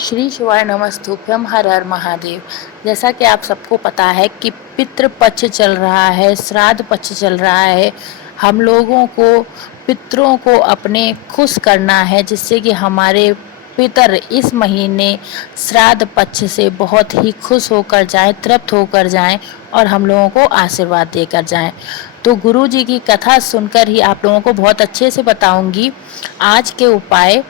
श्री शिवाय नमस्तुभ्यम, हर हर महादेव। जैसा कि आप सबको पता है कि पितृ पक्ष चल रहा है, श्राद्ध पक्ष चल रहा है। हम लोगों को पितरों को अपने खुश करना है, जिससे कि हमारे पितर इस महीने श्राद्ध पक्ष से बहुत ही खुश होकर जाएं, तृप्त होकर जाएं और हम लोगों को आशीर्वाद देकर जाएं। तो गुरु जी की कथा सुनकर ही आप लोगों को बहुत अच्छे से बताऊंगी आज के उपाय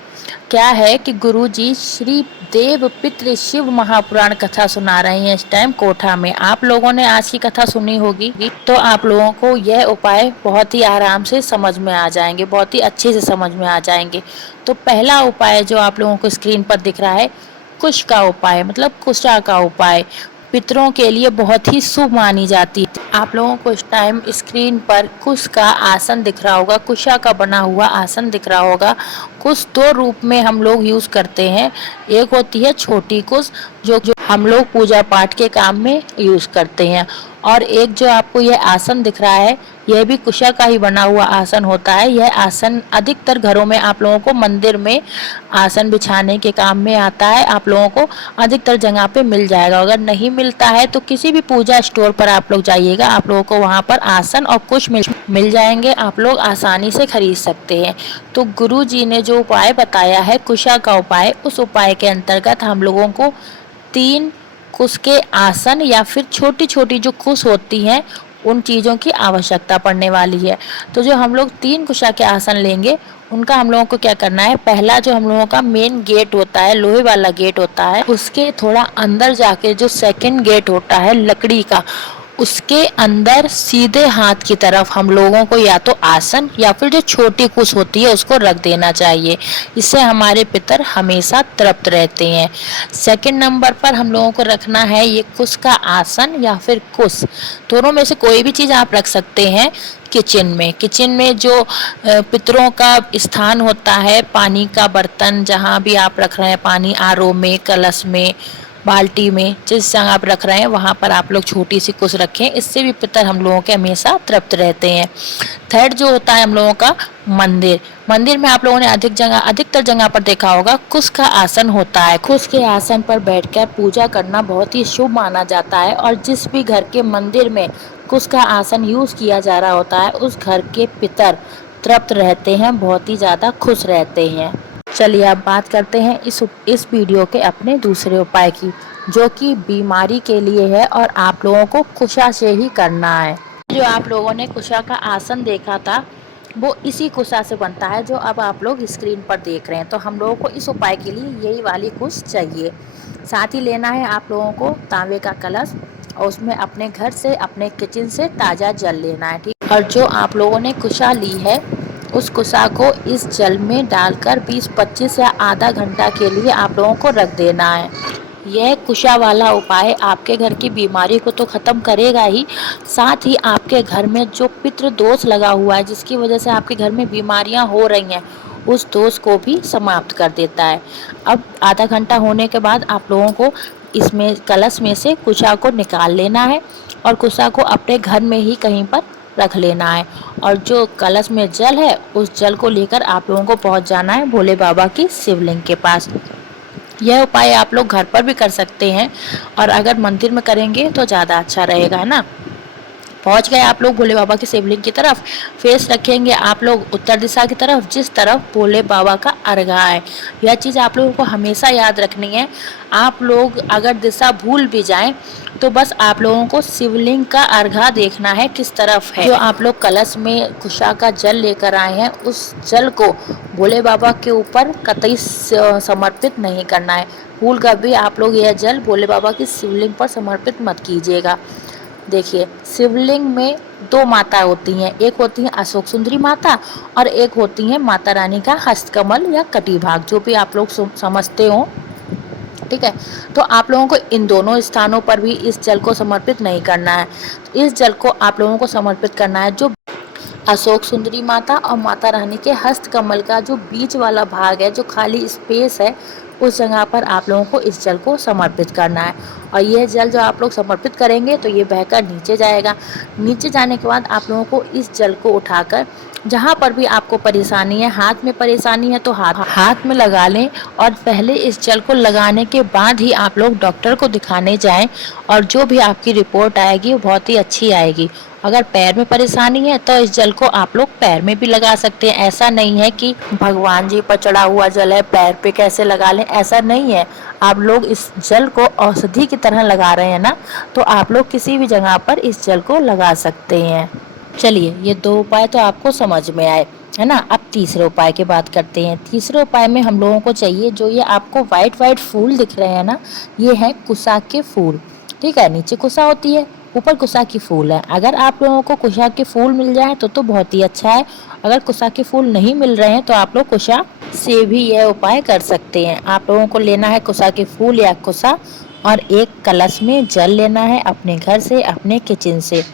क्या है कि गुरुजी श्री देव पितृ शिव महापुराण कथा सुना रहे हैं इस टाइम कोठा में। आप लोगों ने आज की कथा सुनी होगी तो आप लोगों को यह उपाय बहुत ही आराम से समझ में आ जाएंगे, बहुत ही अच्छे से समझ में आ जाएंगे। तो पहला उपाय जो आप लोगों को स्क्रीन पर दिख रहा है, कुश का उपाय, मतलब कुशा का उपाय पितरों के लिए बहुत ही शुभ मानी जाती है। आप लोगों को इस टाइम स्क्रीन पर कुश का आसन दिख रहा होगा, कुशा का बना हुआ आसन दिख रहा होगा। कुश दो रूप में हम लोग यूज करते हैं। एक होती है छोटी कुश जो हम लोग पूजा पाठ के काम में यूज करते हैं, और एक जो आपको यह आसन दिख रहा है यह भी कुशा का ही बना हुआ आसन होता है। यह आसन अधिकतर घरों में आप लोगों को मंदिर में आसन बिछाने के काम में आता है। आप लोगों को अधिकतर जगह पे मिल जाएगा। अगर नहीं मिलता है तो किसी भी पूजा स्टोर पर आप लोग जाइएगा, आप लोगों को वहाँ पर आसन और कुश मिल जाएंगे। आप लोग आसानी से खरीद सकते हैं। तो गुरु जी ने जो उपाय बताया है कुशा का उपाय, उस उपाय के अंतर्गत हम लोगों को 3 कुश के आसन या फिर छोटी छोटी जो कुश होती हैं उन चीज़ों की आवश्यकता पड़ने वाली है। तो जो हम लोग 3 कुशा के आसन लेंगे उनका हम लोगों को क्या करना है, पहला जो हम लोगों का मेन गेट होता है, लोहे वाला गेट होता है, उसके थोड़ा अंदर जाके जो सेकंड गेट होता है लकड़ी का, उसके अंदर सीधे हाथ की तरफ हम लोगों को या तो आसन या फिर जो छोटी कुश होती है उसको रख देना चाहिए। इससे हमारे पितर हमेशा तृप्त रहते हैं। सेकंड नंबर पर हम लोगों को रखना है ये कुश का आसन या फिर कुश, दोनों में से कोई भी चीज़ आप रख सकते हैं। किचन में जो पितरों का स्थान होता है, पानी का बर्तन जहाँ भी आप रख रहे हैं, पानी आरओ में, कलश में, बाल्टी में, जिस जगह आप रख रहे हैं वहाँ पर आप लोग छोटी सी कुश रखें। इससे भी पितर हम लोगों के हमेशा तृप्त रहते हैं। थर्ड जो होता है हम लोगों का मंदिर में आप लोगों ने अधिकतर जगह पर देखा होगा कुश का आसन होता है। कुश के आसन पर बैठकर पूजा करना बहुत ही शुभ माना जाता है, और जिस भी घर के मंदिर में कुश का आसन यूज किया जा रहा होता है उस घर के पितर तृप्त रहते हैं, बहुत ही ज़्यादा खुश रहते हैं। चलिए अब बात करते हैं इस वीडियो के अपने दूसरे उपाय की, जो कि बीमारी के लिए है और आप लोगों को कुशा से ही करना है। जो आप लोगों ने कुशा का आसन देखा था वो इसी कुशा से बनता है जो अब आप लोग स्क्रीन पर देख रहे हैं। तो हम लोगों को इस उपाय के लिए यही वाली कुश चाहिए। साथ ही लेना है आप लोगों को तांबे का कलश, और उसमें अपने घर से, अपने किचन से ताज़ा जल लेना है, ठीक। और जो आप लोगों ने कुशा ली है उस कुशा को इस जल में डालकर 20-25 या आधा घंटा के लिए आप लोगों को रख देना है। यह कुशा वाला उपाय आपके घर की बीमारी को तो ख़त्म करेगा ही, साथ ही आपके घर में जो पितृ दोष लगा हुआ है जिसकी वजह से आपके घर में बीमारियां हो रही हैं उस दोष को भी समाप्त कर देता है। अब आधा घंटा होने के बाद आप लोगों को इसमें कलश में से कुशा को निकाल लेना है और कुशा को अपने घर में ही कहीं पर रख लेना है, और जो कलश में जल है उस जल को लेकर आप लोगों को पहुंच जाना है भोले बाबा की शिवलिंग के पास। यह उपाय आप लोग घर पर भी कर सकते हैं, और अगर मंदिर में करेंगे तो ज़्यादा अच्छा रहेगा, है ना। पहुंच गए आप लोग भोले बाबा की शिवलिंग की तरफ, फेस रखेंगे आप लोग उत्तर दिशा की तरफ जिस तरफ भोले बाबा का अर्घा है। यह चीज़ आप लोगों को हमेशा याद रखनी है। आप लोग अगर दिशा भूल भी जाएं तो बस आप लोगों को शिवलिंग का अर्घा देखना है किस तरफ है। जो आप लोग कलश में कुशा का जल लेकर आए हैं उस जल को भोले बाबा के ऊपर कतई समर्पित नहीं करना है। भूल कर भी आप लोग यह जल भोले बाबा की शिवलिंग पर समर्पित मत कीजिएगा। देखिए, शिवलिंग में 2 माता होती हैं, एक होती है अशोक सुंदरी माता और एक होती है माता रानी का हस्तकमल या कटिभाग, जो भी आप लोग समझते हो, ठीक है। तो आप लोगों को इन दोनों स्थानों पर भी इस जल को समर्पित नहीं करना है। इस जल को आप लोगों को समर्पित करना है जो अशोक सुंदरी माता और माता रानी के हस्तकमल का जो बीच वाला भाग है, जो खाली स्पेस है, उस जगह पर आप लोगों को इस जल को समर्पित करना है। और यह जल जो आप लोग समर्पित करेंगे तो ये बहकर नीचे जाएगा। नीचे जाने के बाद आप लोगों को इस जल को उठाकर जहाँ पर भी आपको परेशानी है, हाथ में परेशानी है तो हाथ में लगा लें और पहले इस जल को लगाने के बाद ही आप लोग डॉक्टर को दिखाने जाएं और जो भी आपकी रिपोर्ट आएगी वो बहुत ही अच्छी आएगी। अगर पैर में परेशानी है तो इस जल को आप लोग पैर में भी लगा सकते हैं। ऐसा नहीं है कि भगवान जी पर चढ़ा हुआ जल है पैर पे कैसे लगा लें, ऐसा नहीं है। आप लोग इस जल को औषधि की तरह लगा रहे हैं ना, तो आप लोग किसी भी जगह पर इस जल को लगा सकते हैं। चलिए, ये 2 उपाय तो आपको समझ में आए, है ना। अब तीसरे उपाय की बात करते हैं। तीसरे उपाय में हम लोगों को चाहिए, जो ये आपको वाइट फूल दिख रहे हैं ना, ये है कुसा के फूल। ठीक है, नीचे कुसा होती है, ऊपर कुसा की फूल है। अगर आप लोगों को कुसा के फूल मिल जाए तो बहुत ही अच्छा है। अगर कुसा के फूल नहीं मिल रहे हैं तो आप लोग कुसा से भी यह उपाय कर सकते हैं। आप लोगों को लेना है कुसा के फूल या कुसा, और एक कलश में जल लेना है अपने घर से, अपने किचन से,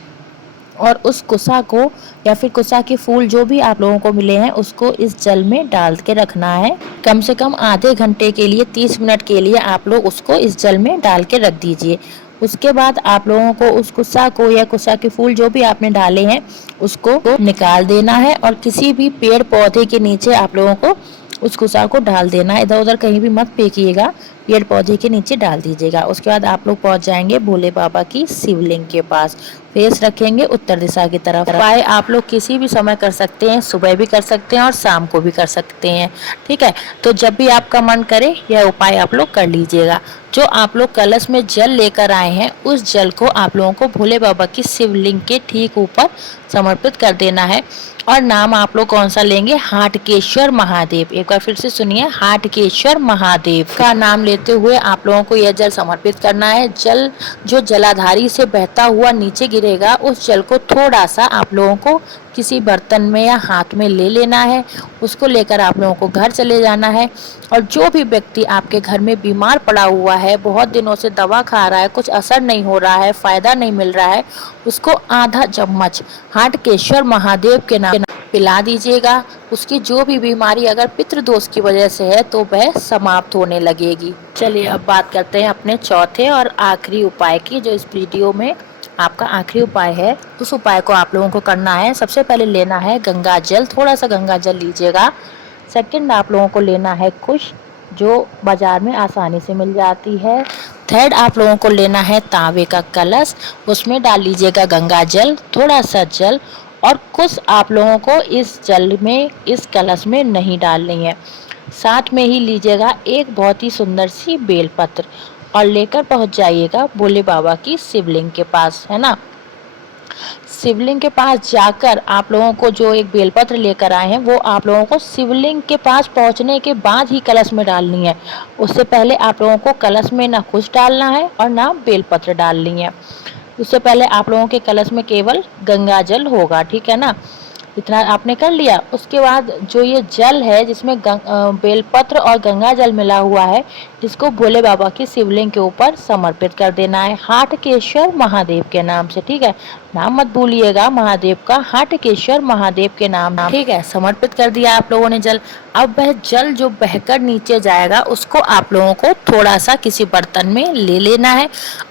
और उस कुसा को या फिर कुसा के फूल जो भी आप लोगों को मिले हैं उसको इस जल में डाल के रखना है। कम से कम आधे घंटे के लिए, 30 मिनट के लिए आप लोग उसको इस जल में डाल के रख दीजिए। उसके बाद आप लोगों को उस कुसा को या कुसा के फूल जो भी आपने डाले हैं उसको निकाल देना है और किसी भी पेड़ पौधे के नीचे आप लोगों को उस कुसा को डाल देना है। इधर उधर कहीं भी मत फेंकिएगा, पेड़ पौधे के नीचे डाल दीजिएगा। उसके बाद आप लोग पहुंच जाएंगे भोले बाबा की शिवलिंग के पास। फेस रखेंगे उत्तर दिशा की तरफ। उपाय आप लोग किसी भी समय कर सकते हैं, सुबह भी कर सकते हैं और शाम को भी कर सकते हैं। ठीक है, तो जब भी आपका मन करे यह उपाय आप लोग कर लीजिएगा। जो आप लोग कलश में जल लेकर आए हैं उस जल को आप लोगों को भोले बाबा की शिवलिंग के ठीक ऊपर समर्पित कर देना है। और नाम आप लोग कौन सा लेंगे? हाटकेश्वर महादेव। एक बार फिर से सुनिए, हाटकेश्वर महादेव का नाम लेते हुए आप लोगों को यह जल समर्पित करना है। जल जो जलाधारी से बहता हुआ नीचे गिरेगा, उस जल को थोड़ा सा आप लोगों को किसी बर्तन में या हाथ में ले लेना है। उसको लेकर आप लोगों को घर चले जाना है। और जो भी व्यक्ति आपके घर में बीमार पड़ा हुआ है, बहुत दिनों से दवा खा रहा है, कुछ असर नहीं हो रहा है, फायदा नहीं मिल रहा है, उसको आधा चम्मच हाटकेश्वर महादेव के नाम पिला दीजिएगा। उसकी जो भी बीमारी अगर पितृदोष की वजह से है तो वह समाप्त होने लगेगी। चलिए अब बात करते हैं अपने चौथे और आखिरी उपाय की, जो इस वीडियो में आपका आखिरी उपाय है। उस उपाय को आप लोगों को करना है। सबसे पहले लेना है गंगा जल, थोड़ा सा गंगा जल लीजिएगा। सेकंड आप लोगों को लेना है कुश, जो बाजार में आसानी से मिल जाती है। थर्ड आप लोगों को लेना है तांबे का कलश, उसमें डाल लीजिएगा गंगा जल, थोड़ा सा जल, और कुछ आप लोगों को इस जल में, इस कलश में नहीं डालनी है। साथ में ही लीजिएगा एक बहुत ही सुंदर सी बेलपत्र और लेकर पहुंच जाइएगा भोले बाबा की शिवलिंग के पास, है ना। शिवलिंग के पास जाकर आप लोगों को जो एक बेलपत्र लेकर आए हैं वो आप लोगों को शिवलिंग के पास पहुंचने के बाद ही कलश में डालनी है। उससे पहले आप लोगों को कलश में ना कुछ डालना है और ना बेलपत्र डालनी है। उससे पहले आप लोगों के कलश में केवल गंगा जल होगा, ठीक है ना। इतना आपने कर लिया। उसके बाद जो ये जल है जिसमें बेलपत्र और गंगा जल मिला हुआ है, इसको भोले बाबा की शिवलिंग के ऊपर समर्पित कर देना है हाटकेश्वर महादेव के नाम से। ठीक है, नाम मत भूलिएगा महादेव का, हाटकेश्वर महादेव के नाम। ठीक है, समर्पित कर दिया आप लोगों ने जल। अब वह जल जो बहकर नीचे जाएगा उसको आप लोगों को थोड़ा सा किसी बर्तन में ले लेना है।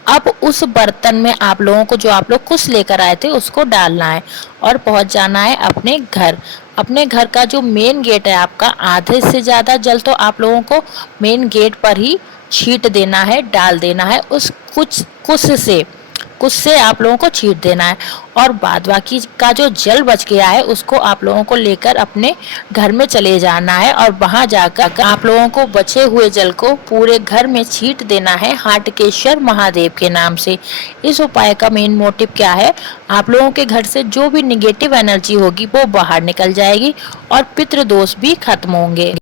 अब उस बर्तन में आप लोगों को जो आप लोग कुछ लेकर आए थे उसको डालना है और पहुंच जाना है अपने घर। अपने घर का जो मेन गेट है आपका, आधे से ज़्यादा जल तो आप लोगों को मेन गेट पर ही छींट देना है, डाल देना है। उस कुछ से आप लोगों को छींट देना है और बाद बाकी का जो जल बच गया है उसको आप लोगों को लेकर अपने घर में चले जाना है और वहां जाकर आप लोगों को बचे हुए जल को पूरे घर में छींट देना है हाटकेश्वर महादेव के नाम से। इस उपाय का मेन मोटिव क्या है? आप लोगों के घर से जो भी निगेटिव एनर्जी होगी वो बाहर निकल जाएगी और पितृदोष भी खत्म होंगे।